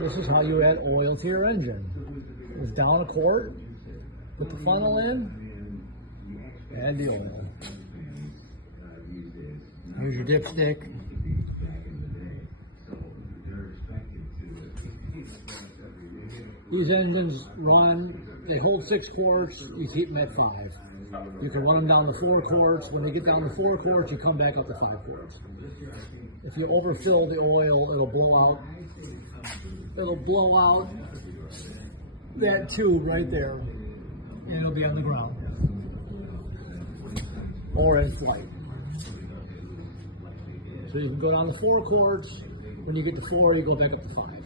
This is how you add oil to your engine. It's down a quart, put the funnel in, add the oil. Here's your dipstick. These engines run, they hold 6 quarts, you keep them at 5. You can run them down to 4 quarts. When they get down to 4 quarts, you come back up to 5 quarts. If you overfill the oil, it'll blow out. It'll blow out that tube right there, and it'll be on the ground or in flight. So you can go down to 4 quarts. When you get to 4, you go back up to 5.